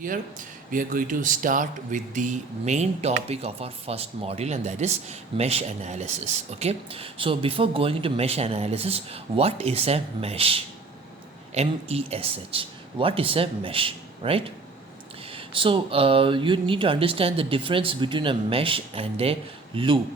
Here we are going to start with the main topic of our first module, and that is mesh analysis. Okay, so before going into mesh analysis, what is a mesh? MESH. What is a mesh, right? So you need to understand the difference between a mesh and a loop,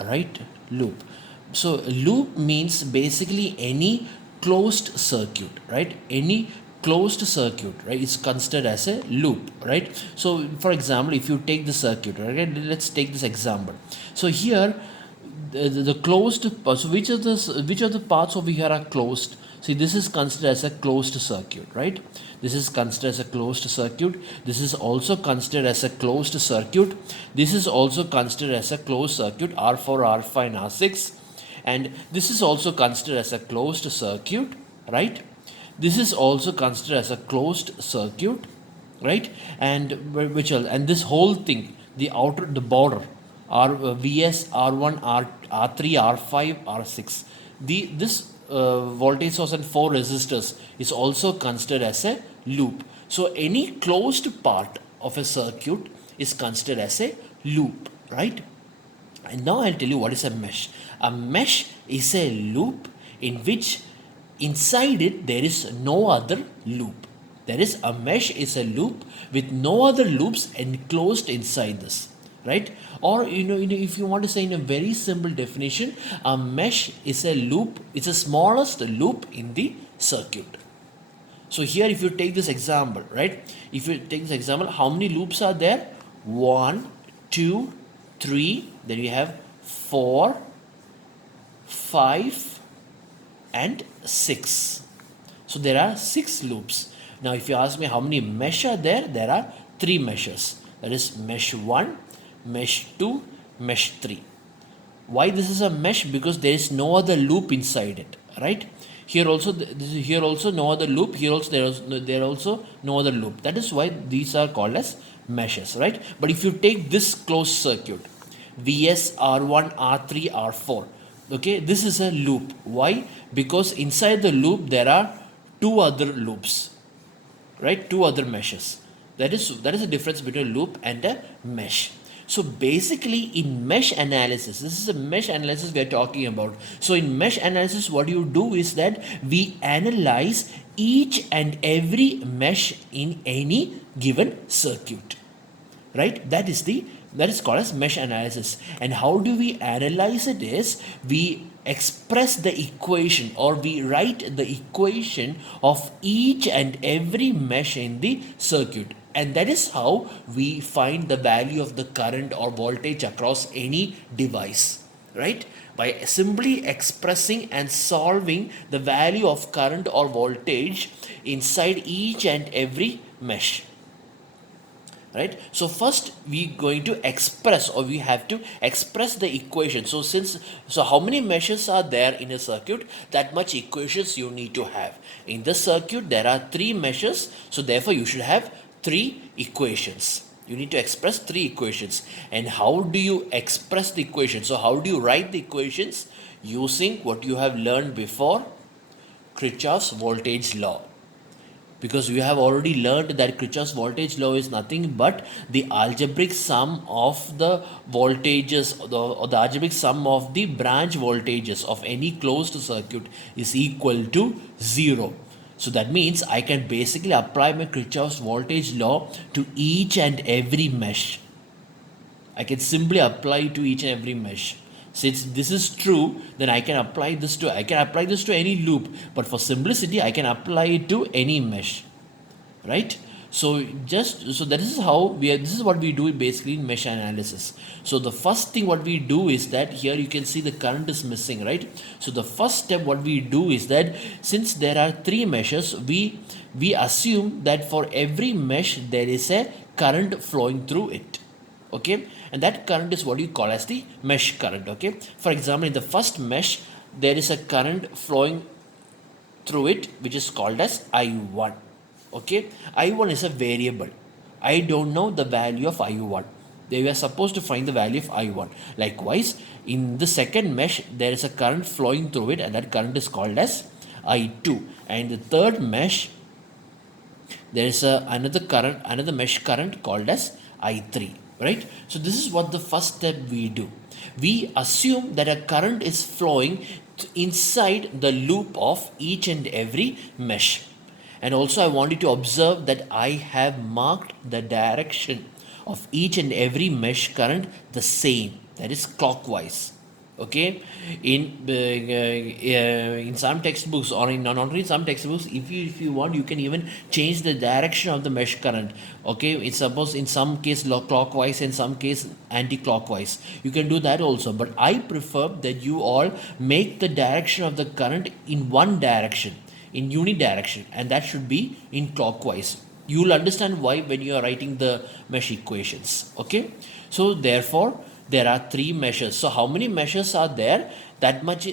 right? Loop. So loop means basically any closed circuit, right? Any closed circuit, right, is considered as a loop, right? So for example, if you take the circuit, right, let's take this example. So here the closed, so which of the parts over here are closed? See, this is considered as a closed circuit, right? This is considered as a closed circuit. This is also considered as a closed circuit. This is also considered as a closed circuit, R4, R5 and R6. And this is also considered as a closed circuit, right? This is also considered as a closed circuit, right? And which else? And this whole thing, the outer, the border, VS, R1, R3, R5, R6. This voltage source and 4 resistors is also considered as a loop. So any closed part of a circuit is considered as a loop, right? And now I'll tell you what is a mesh. A mesh is a loop in which inside it there is no other loop. There is a mesh is a loop with no other loops enclosed inside this, right? Or if you want to say in a very simple definition, a mesh is a loop. It's the smallest loop in the circuit. So here, if you take this example, right? If you take this example, how many loops are there? 1, 2, 3. Then you have 4, 5, and 6. So there are 6 loops. Now, if you ask me how many mesh are there are 3 meshes. That is mesh 1, mesh 2, mesh 3. Why this is a mesh? Because there is no other loop inside it, right? Here also no other loop. Here also there also no other loop. That is why these are called as meshes, right? But if you take this closed circuit, VS, R1, R3, R4, okay, this is a loop. Why? Because inside the loop there are 2 other loops, right? 2 other meshes. That is the difference between a loop and a mesh. So basically in mesh analysis, this is a mesh analysis we are talking about. So in mesh analysis, what you do is that we analyze each and every mesh in any given circuit, right? That is called as mesh analysis. And how do we analyze it is we express the equation, or we write the equation of each and every mesh in the circuit. And that is how we find the value of the current or voltage across any device, right? By simply expressing and solving the value of current or voltage inside each and every mesh, right? So first we going to express, or we have to express the equation. So how many meshes are there in a circuit, that much equations you need to have. In the circuit there are 3 meshes, so therefore you should have 3 equations. You need to express 3 equations. And how do you express the equation? So how do you write the equations? Using what you have learned before, Kirchhoff's voltage law. Because we have already learned that Kirchhoff's voltage law is nothing but the algebraic sum of the voltages, or the algebraic sum of the branch voltages of any closed circuit is equal to 0. So that means I can basically apply my Kirchhoff's voltage law to each and every mesh. I can simply apply it to each and every mesh. Since this is true, then I can apply this to any loop. But for simplicity, I can apply it to any mesh, right? So that is how this is what we do basically in mesh analysis. So the first thing what we do is that here you can see the current is missing, right? So the first step what we do is that since there are 3 meshes, we assume that for every mesh there is a current flowing through it, okay? And that current is what you call as the mesh current, okay? For example, in the first mesh there is a current flowing through it which is called as I1. Okay, I1 is a variable. I don't know the value of I1. They were supposed to find the value of I1. Likewise, in the second mesh, there is a current flowing through it, and that current is called as I2. And the third mesh, there is another mesh current called as I3, right? So this is what the first step we do. We assume that a current is flowing inside the loop of each and every mesh. And also I want you to observe that I have marked the direction of each and every mesh current the same, that is clockwise. Okay, in some textbooks, or in not only some textbooks, if you want, you can even change the direction of the mesh current. Okay, it's suppose in some case clockwise, in some case anti-clockwise, you can do that also, but I prefer that you all make the direction of the current in one direction, in unidirection, and that should be in clockwise. You will understand why when you are writing the mesh equations. Okay, so therefore there are three meshes. So how many meshes are there? That much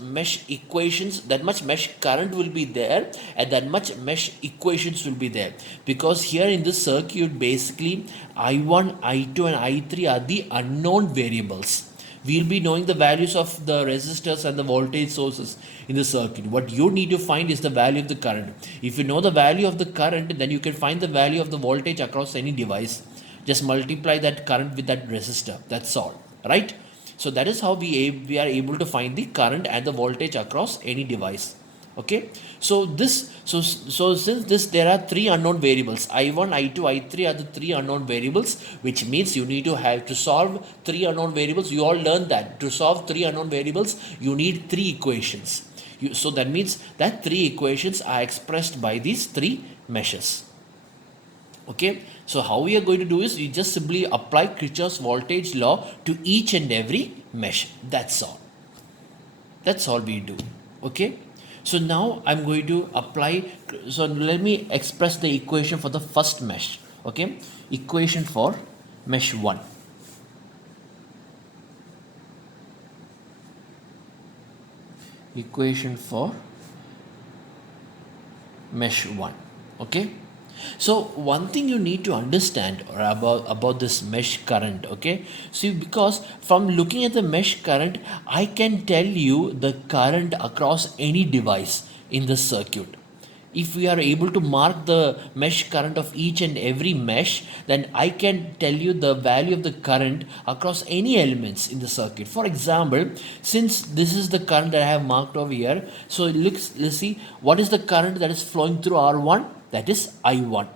mesh equations, that much mesh current will be there, and that much mesh equations will be there. Because here in this circuit, basically I1, I2 and I3 are the unknown variables. We'll be knowing the values of the resistors and the voltage sources in the circuit. What you need to find is the value of the current. If you know the value of the current, then you can find the value of the voltage across any device. Just multiply that current with that resistor. That's all, right? So that is how we are able to find the current and the voltage across any device. Okay, so since this, there are three unknown variables, I1, I2, I3 are the three unknown variables, which means you need to have to solve three unknown variables. You all learned that to solve three unknown variables you need three equations. So that means that three equations are expressed by these three meshes. Okay, so how we are going to do is we just simply apply Kirchhoff's voltage law to each and every mesh. That's all we do. Okay, so now I'm going to apply, so let me express the equation for the first mesh. Okay, equation for mesh 1. Equation for mesh 1. Okay, so one thing you need to understand about this mesh current. Okay, see, because from looking at the mesh current, I can tell you the current across any device in the circuit. If we are able to mark the mesh current of each and every mesh, then I can tell you the value of the current across any elements in the circuit. For example, since this is the current that I have marked over here, so let's see what is the current that is flowing through R1. That is I1.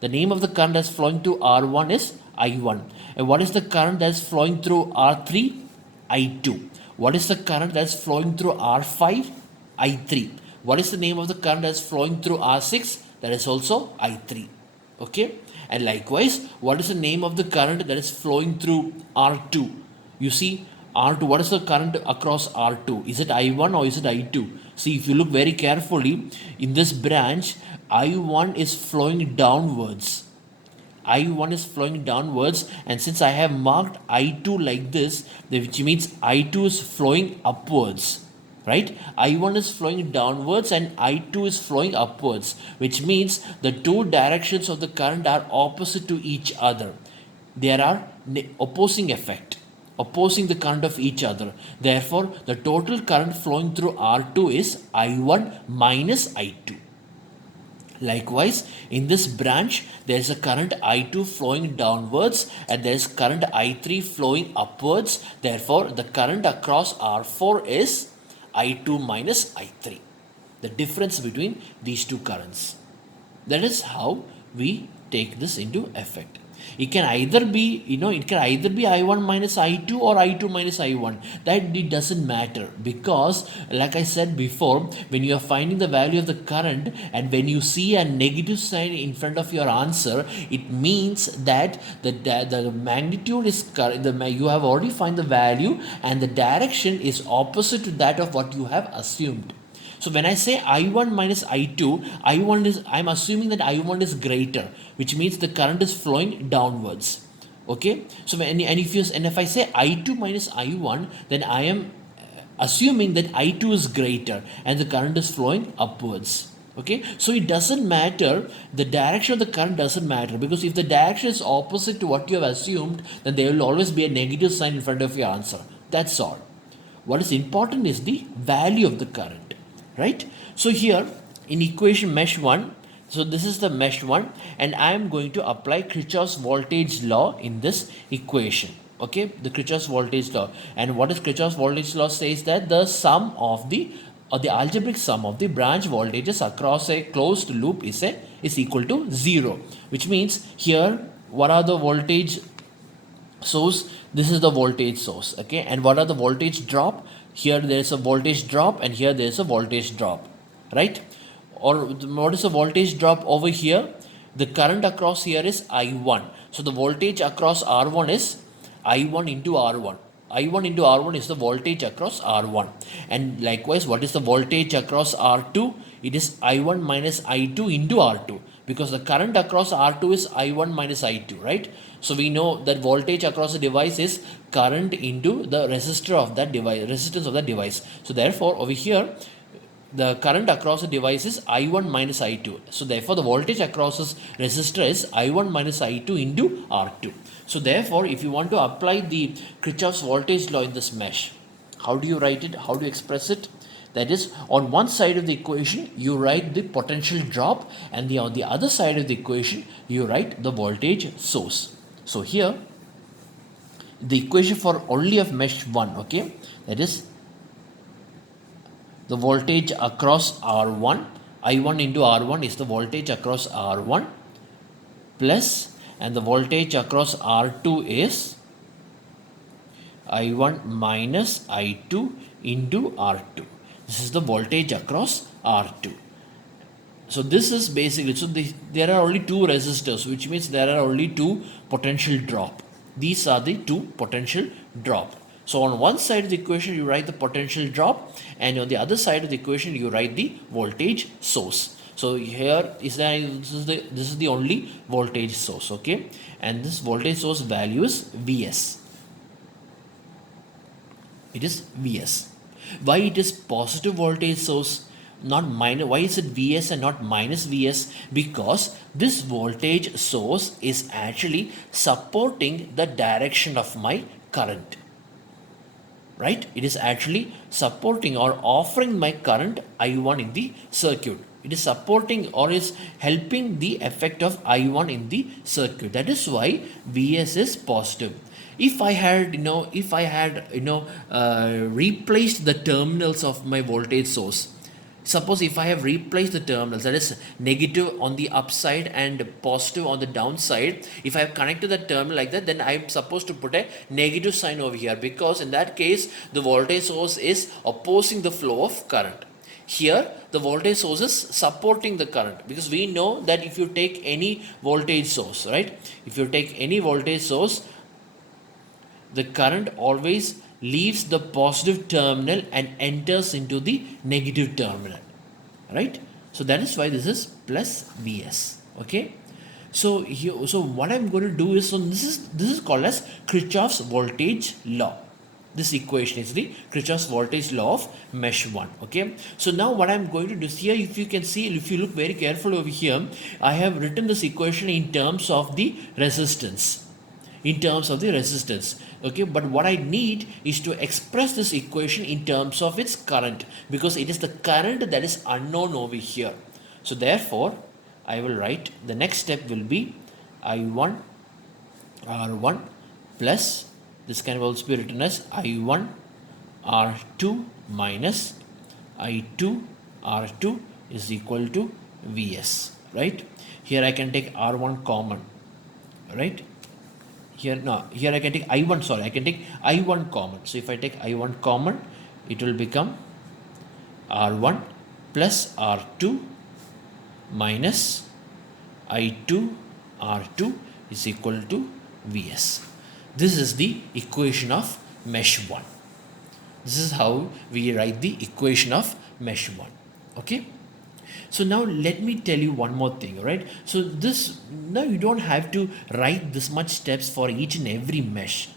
The name of the current that's flowing through R1 is I1. And what is the current that's flowing through R3? I2. What is the current that's flowing through R5? I3. What is the name of the current that's flowing through R6? That is also I3. Okay. And likewise, what is the name of the current that is flowing through R2? You see, R2, what is the current across R2? Is it I1 or is it I2? See, if you look very carefully, in this branch, I1 is flowing downwards. I1 is flowing downwards, and since I have marked I2 like this, which means I2 is flowing upwards, right? I1 is flowing downwards and I2 is flowing upwards, which means the two directions of the current are opposite to each other. There are opposing effect, opposing the current of each other. Therefore, the total current flowing through R2 is I1 minus I2. Likewise, in this branch, there is a current I2 flowing downwards and there is current I3 flowing upwards. Therefore, the current across R4 is I2 minus I3. The difference between these two currents. That is how we take this into effect. It can either be, it can either be I1 minus I2 or I2 minus I1. That it doesn't matter, because like I said before, when you are finding the value of the current and when you see a negative sign in front of your answer, it means that the magnitude is you have already found the value and the direction is opposite to that of what you have assumed. So when I say I1 minus I2, I'm assuming that I1 is greater, which means the current is flowing downwards. Okay. So if I say I2 minus I1, then I am assuming that I2 is greater and the current is flowing upwards. Okay. So it doesn't matter, the direction of the current doesn't matter, because if the direction is opposite to what you have assumed, then there will always be a negative sign in front of your answer. That's all. What is important is the value of the current. Right? So here in equation mesh 1, So this is the mesh 1, and I am going to apply Kirchhoff's voltage law in this equation. Okay, the Kirchhoff's voltage law. And what is Kirchhoff's voltage law? Says that the sum of the, or the algebraic sum of the branch voltages across a closed loop is equal to 0, which means here what are the voltage source? This is the voltage source. Okay, and what are the voltage drop? Here there is a voltage drop, and here there is a voltage drop, right? Or what is the voltage drop over here? The current across here is I1. So the voltage across R1 is I1 into R1. I1 into R1 is the voltage across R1. And likewise, what is the voltage across R2? It is I1 minus I2 into R2, because the current across R2 is I1 minus I2, right? So we know that voltage across the device is current into the resistor of that device, resistance of that device. So therefore, over here, the current across the device is I1 minus I2. So therefore, the voltage across this resistor is I1 minus I2 into R2. So therefore, if you want to apply the Kirchhoff's voltage law in this mesh, how do you write it? How do you express it? That is, on one side of the equation, you write the potential drop, and on the other side of the equation, you write the voltage source. So here, the equation for only of mesh 1, okay, that is the voltage across R1, I1 into R1 is the voltage across R1, plus, and the voltage across R2 is I1 minus I2 into R2. This is the voltage across R2. So this is basically, so there are only two resistors, which means there are only two potential drop. These are the two potential drop. So on one side of the equation, you write the potential drop, and on the other side of the equation, you write the voltage source. So here is this is the only voltage source, okay, and this voltage source value is Vs. It is Vs. Why it is positive voltage source, not minus? Why is it Vs and not minus Vs? Because this voltage source is actually supporting the direction of my current. Right? It is actually supporting or offering my current I1 in the circuit. It is supporting or is helping the effect of I1 in the circuit. That is why Vs is positive. If I had, replaced the terminals of my voltage source, suppose if I have replaced the terminals, that is negative on the upside and positive on the downside, if I have connected the terminal like that, then I am supposed to put a negative sign over here, because in that case the voltage source is opposing the flow of current. Here the voltage source is supporting the current, because we know that if you take any voltage source, right, if you take any voltage source, the current always leaves the positive terminal and enters into the negative terminal, right? So that is why this is plus Vs. Okay, so here, so what I'm going to do is, so this is called as Kirchhoff's voltage law. This equation is the Kirchhoff's voltage law of mesh 1. Okay, so now what I'm going to do is, here if you can see, if you look very carefully over here, I have written this equation in terms of the resistance. Okay, but what I need is to express this equation in terms of its current, because it is the current that is unknown over here. So therefore I will write, the next step will be I1 R1 plus, this can also be written as I1 R2 minus I2 R2 is equal to Vs, right? Here I can take R1 common, right? Here I can take I1 common. So if I take I1 common, it will become R1 plus R2 minus I2 R2 is equal to Vs. This is the equation of mesh 1. This is how we write the equation of mesh 1. Okay. So now let me tell you one more thing, right? So now you don't have to write this much steps for each and every mesh.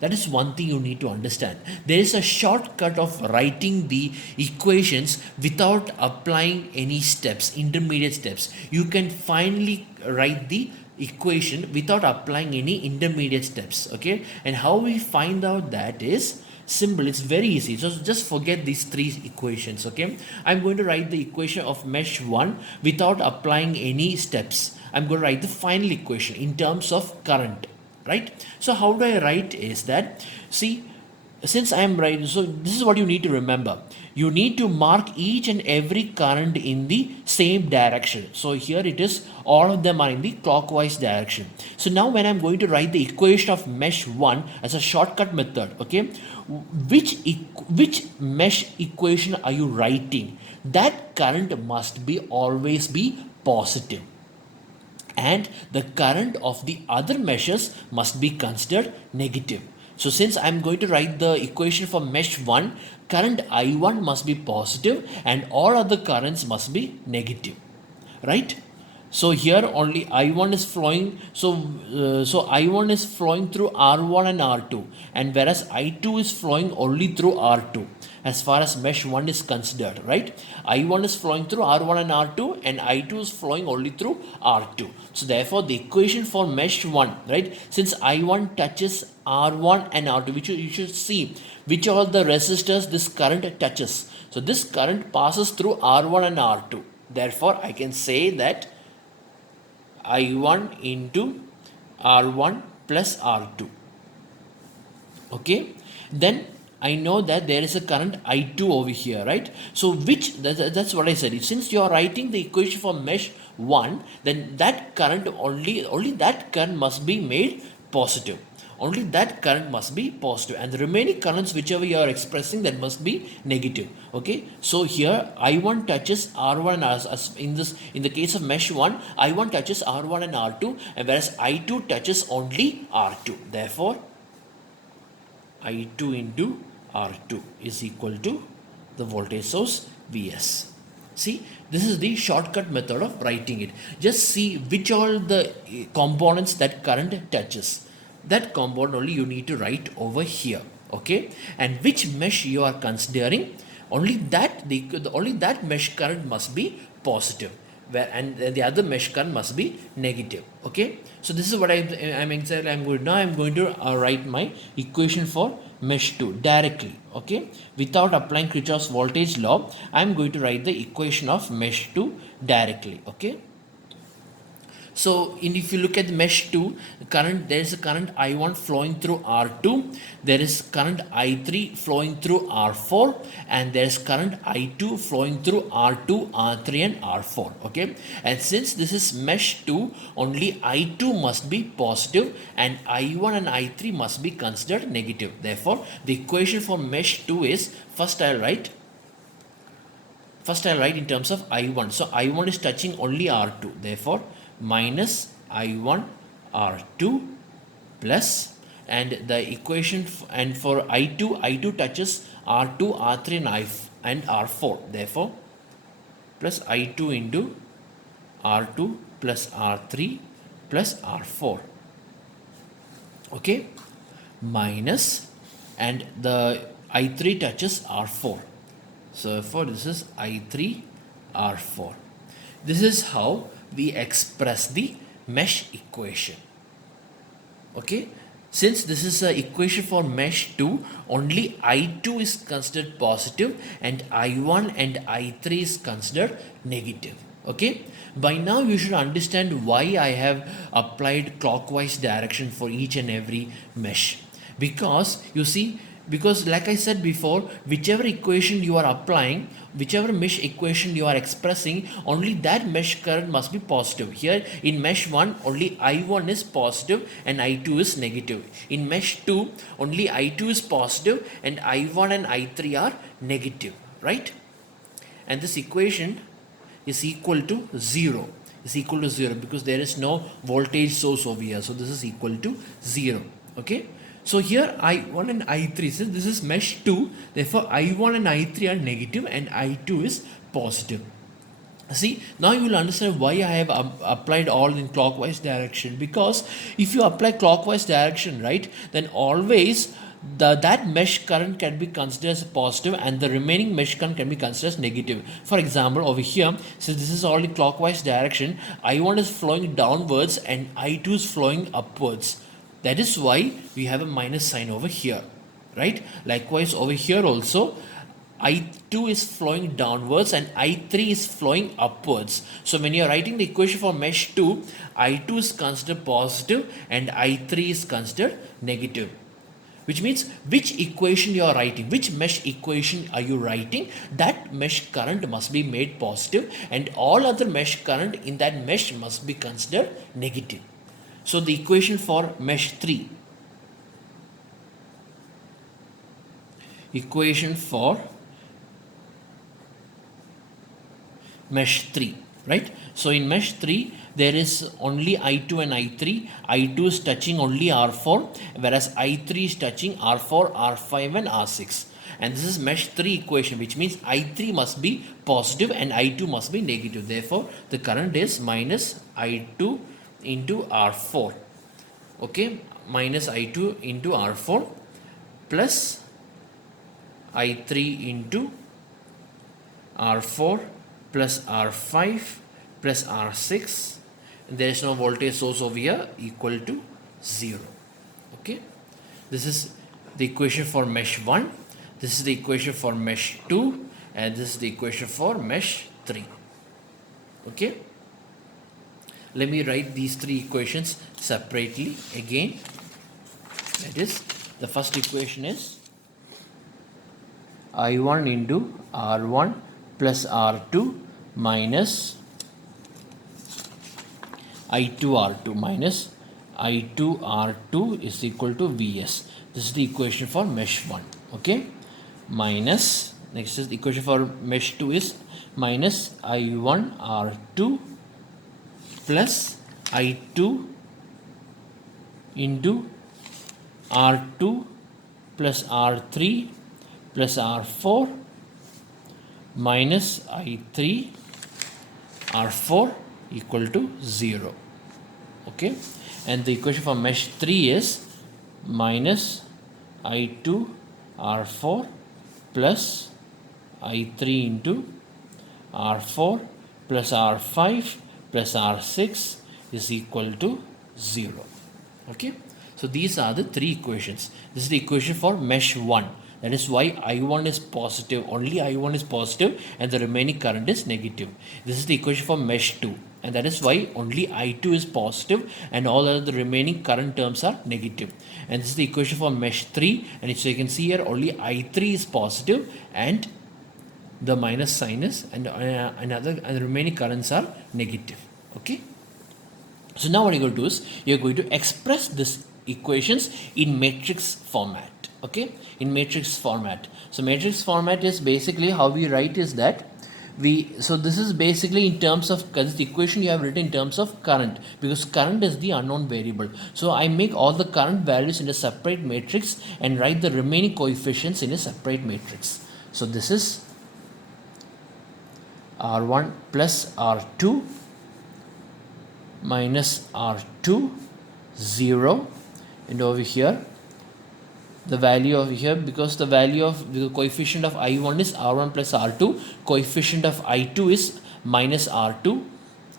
That is one thing you need to understand. There is a shortcut of writing the equations without applying any steps, intermediate steps. You can finally write the equation without applying any intermediate steps. Okay, and how we find out that is, Simple, it's very easy. So just forget these three equations, okay? I'm going to write the equation of mesh 1 without applying any steps. I'm going to write the final equation in terms of current, right? So how do I write is that, see, since I am writing, so this is what you need to remember. You need to mark each and every current in the same direction. So here it is, all of them are in the clockwise direction. So now when I'm going to write the equation of mesh 1 as a shortcut method, okay, which mesh equation are you writing? That current must be always be positive, and the current of the other meshes must be considered negative. So since I'm going to write the equation for mesh 1, current I1 must be positive and all other currents must be negative, right? So here only I1 is flowing, so I1 is flowing through R1 and R2, and whereas I2 is flowing only through R2 as far as mesh 1 is considered, right? I1 is flowing through R1 and R2, and I2 is flowing only through R2. So therefore the equation for mesh 1, right, since I1 touches R1 and R2, which you should see which all the resistors this current touches. So this current passes through R1 and R2. Therefore I can say that I1 into R1 plus R2. Okay, then I know that there is a current I2 over here, right? So that's what I said. Since you are writing the equation for mesh 1, then that current only that current must be made positive. Only that current must be positive, and the remaining currents whichever you are expressing, that must be negative. Okay, so here I1 touches R1 as in the case of mesh 1, I1 touches R1 and R2, and whereas I2 touches only R2. Therefore I2 into R2 is equal to the voltage source Vs. See, this is the shortcut method of writing it. Just see which all the components that current touches. That component only you need to write over here, okay? And which mesh you are considering, only that only that mesh current must be positive, and the other mesh current must be negative. Okay, so this is what I'm going to write my equation for mesh 2 directly, okay, without applying Kirchhoff's voltage law. I'm going to write the equation of mesh 2 directly. Okay, so if you look at the mesh 2 current, there is a current I1 flowing through R2, there is current I3 flowing through R4, and there is current I2 flowing through R2, R3 and R4. Okay, and since this is mesh 2, only I2 must be positive and I1 and I3 must be considered negative. Therefore the equation for mesh 2 is, first I'll write in terms of I1. So I1 is touching only R2, therefore minus I1 R2 plus, and the equation and for I2 touches R2, R3 and R4, therefore plus I2 into R2 plus R3 plus R4, okay, minus, and the I3 touches R4, so therefore this is I3 R4. This is how we express the mesh equation. Okay, since this is an equation for mesh 2, only I2 is considered positive and I1 and I3 is considered negative. Okay, by now you should understand why I have applied clockwise direction for each and every mesh, because you see, because like I said before, whichever equation you are applying, whichever mesh equation you are expressing, only that mesh current must be positive. Here in mesh 1, only I1 is positive and I2 is negative. In mesh 2, only I2 is positive and I1 and I3 are negative, right? And this equation is equal to 0. Is equal to 0 because there is no voltage source over here. So this is equal to 0. Okay. So here I1 and I3, since this is mesh 2, therefore I1 and I3 are negative and I2 is positive. See, now you will understand why I have applied all in clockwise direction, because if you apply clockwise direction, right, then always that mesh current can be considered as positive and the remaining mesh current can be considered as negative. For example, over here, since this is all in clockwise direction, I1 is flowing downwards and I2 is flowing upwards. That is why we have a minus sign over here. right? Likewise over here also, I2 is flowing downwards and I3 is flowing upwards. So when you are writing the equation for mesh 2, I2 is considered positive and I3 is considered negative. Which means which equation you are writing, which mesh equation are you writing, that mesh current must be made positive and all other mesh current in that mesh must be considered negative. So the equation for mesh 3, equation for mesh 3, right? So in mesh 3 there is only I2 and I3. I2 is touching only R4, whereas I3 is touching R4, R5 and R6. And this is mesh 3 equation, which means I3 must be positive and I2 must be negative. Therefore the current is minus I2 into R4, okay, minus I2 into R4 plus I3 into R4 plus R5 plus R6. There is no voltage source over here, equal to 0. Okay, this is the equation for mesh 1, this is the equation for mesh 2, and this is the equation for mesh 3. Okay, let me write these three equations separately again. That is, the first equation is I1 into R1 plus R2 minus I2 R2 minus I2 R2 is equal to Vs. This is the equation for mesh 1. Okay, minus, next is the equation for mesh 2 is minus I1 R2 plus I2 into R2 plus R3 plus R4 minus I3 R4 equal to 0. Okay, and the equation for mesh 3 is minus I2 R4 plus I3 into R4 plus R5 plus R6 is equal to 0. Okay, so these are the three equations. This is the equation for mesh 1. That is why I1 is positive, only I1 is positive and the remaining current is negative. This is the equation for mesh 2, and that is why only I2 is positive and all other remaining current terms are negative. And this is the equation for mesh 3, and so you can see here only I3 is positive and the minus sign is, and the remaining currents are negative. Okay, so now what you're going to do is you're going to express this equations in matrix format. Okay, in matrix format. So matrix format is basically how we write is that so this is basically in terms of, because the equation you have written in terms of current, because current is the unknown variable. So I make all the current values in a separate matrix and write the remaining coefficients in a separate matrix. So this is R1 plus R2 minus R2 0, and over here the value of here, because the value of the coefficient of I1 is R1 plus R2, coefficient of I2 is minus R2.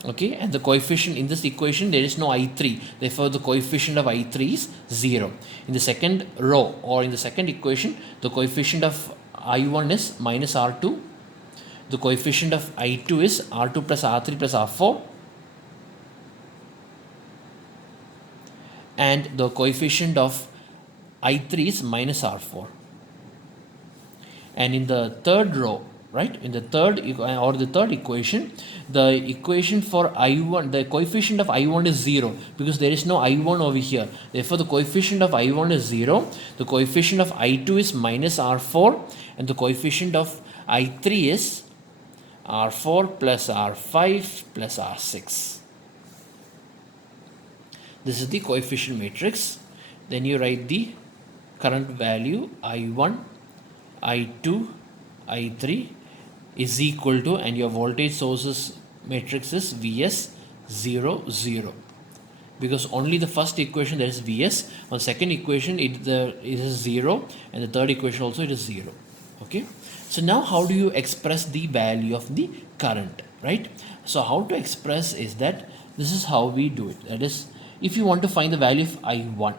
Okay, and the coefficient in this equation there is no I3, therefore the coefficient of I3 is 0. In the second row or in the second equation, the coefficient of I1 is minus R2, the coefficient of I2 is R2 plus R3 plus R4, and the coefficient of I3 is minus R4. And in the third row, right, in the third equation, the equation for I1, the coefficient of I1 is 0 because there is no I1 over here. Therefore the coefficient of I1 is 0, the coefficient of I2 is minus R4, and the coefficient of I3 is R4 plus R5 plus R6. This is the coefficient matrix. Then you write the current value I1, I2, I3 is equal to, and your voltage sources matrix is Vs 0, 0. Because only the first equation there is Vs, on second equation it is 0, and the third equation also it is 0. Okay. So now how do you express the value of the current, right? So how to express is that this is how we do it. That is, if you want to find the value of I1,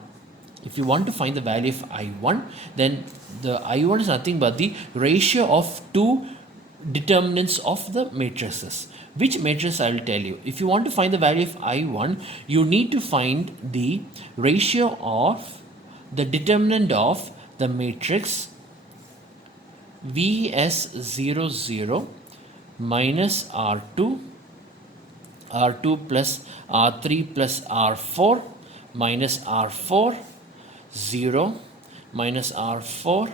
if you want to find the value of I1, then the I1 is nothing but the ratio of two determinants of the matrices. Which matrix I will tell you. If you want to find the value of I1, you need to find the ratio of the determinant of the matrix Vs00 minus R2, R2 plus R3 plus R4 minus R4, 0 minus R4,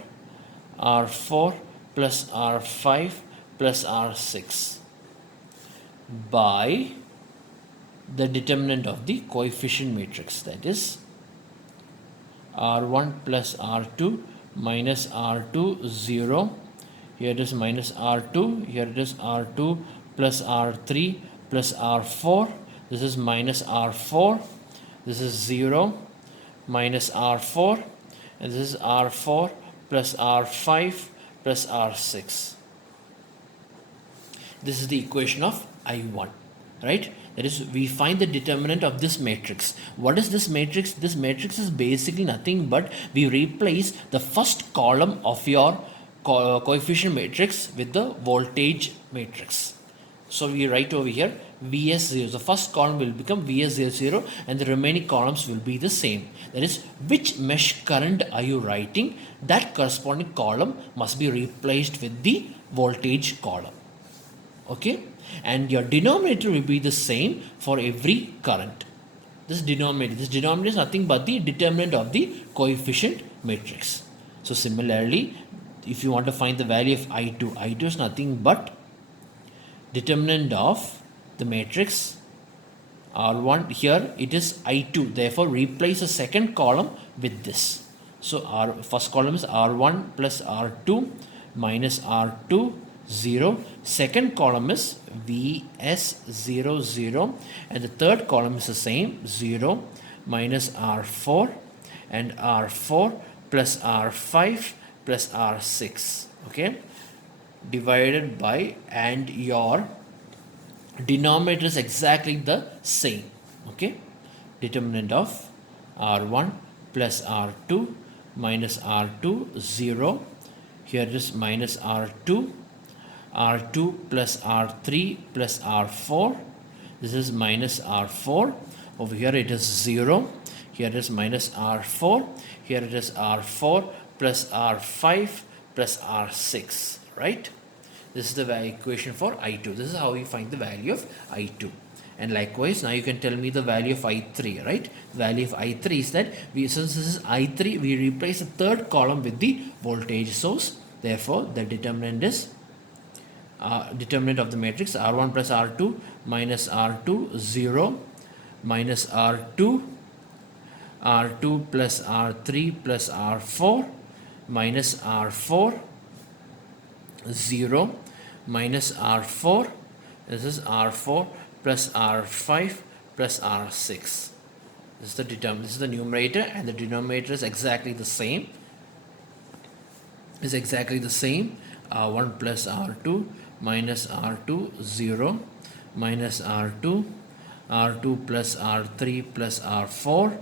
R4 plus R5 plus R6 by the determinant of the coefficient matrix, that is R1 plus R2 minus R2, 0. Here it is minus R2. Here it is R2 plus R3 plus R4. This is minus R4. This is 0 minus R4. And this is R4 plus R5 plus R6. This is the equation of I1, right? That is, we find the determinant of this matrix. What is this matrix? This matrix is basically nothing but we replace the first column of your coefficient matrix with the voltage matrix. So we write over here Vs0. The first column will become Vs00 and the remaining columns will be the same. That is, which mesh current are you writing? That corresponding column must be replaced with the voltage column. Okay, and your denominator will be the same for every current. This denominator is nothing but the determinant of the coefficient matrix. So similarly, if you want to find the value of I2 is nothing but determinant of the matrix R1. Here it is I2, therefore replace the second column with this. So our first column is R1 plus R2 minus R2, 0. Second column is Vs00 and the third column is the same, 0 minus R4 and R4 plus R5 plus R6, okay, divided by, and your denominator is exactly the same, okay, determinant of R1 plus R2 minus R2, 0. Here it is minus R2, R2 plus R3 plus R4. This is minus R4. Over here it is 0. Here it is minus R4. Here it is R4 plus R5 plus R6. Right? This is the equation for I2. This is how we find the value of I2. And likewise, now you can tell me the value of I3, right? The value of I3 is that since this is I3, we replace the third column with the voltage source. Therefore, the determinant is determinant of the matrix R1 plus R2 minus R2, 0 minus R2, R2 plus R3 plus R4 minus R4, 0 minus R4. This is R4 plus R5 plus R6. This is the determinant. This is the numerator, and the denominator is exactly the same. R1 plus R2 minus R2, 0 minus R2, R2 plus R3 plus R4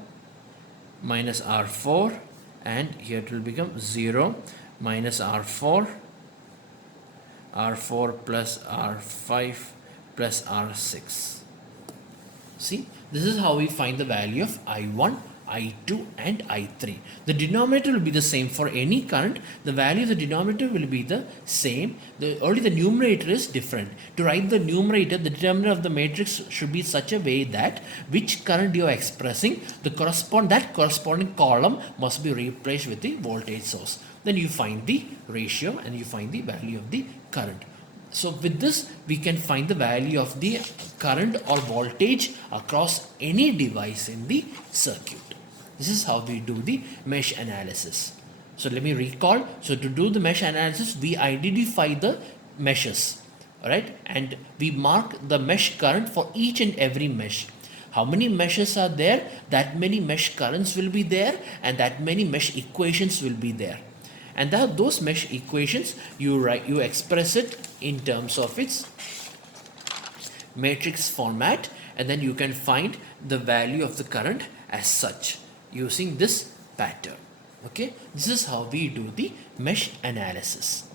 minus R4, and here it will become 0 minus R4, R4 plus R5 plus R6. See, this is how we find the value of I1, I2 and I3. The denominator will be the same for any current. The value of the denominator will be the same. Only the numerator is different. To write the numerator, the determinant of the matrix should be such a way that which current you are expressing, that corresponding column must be replaced with the voltage source. Then you find the ratio and you find the value of the current. So with this, we can find the value of the current or voltage across any device in the circuit. This is how we do the mesh analysis. So let me recall. So to do the mesh analysis, we identify the meshes, alright, and we mark the mesh current for each and every mesh. How many meshes are there? That many mesh currents will be there, and that many mesh equations will be there. And those mesh equations, you express it in terms of its matrix format, and then you can find the value of the current as such using this pattern. Okay, this is how we do the mesh analysis.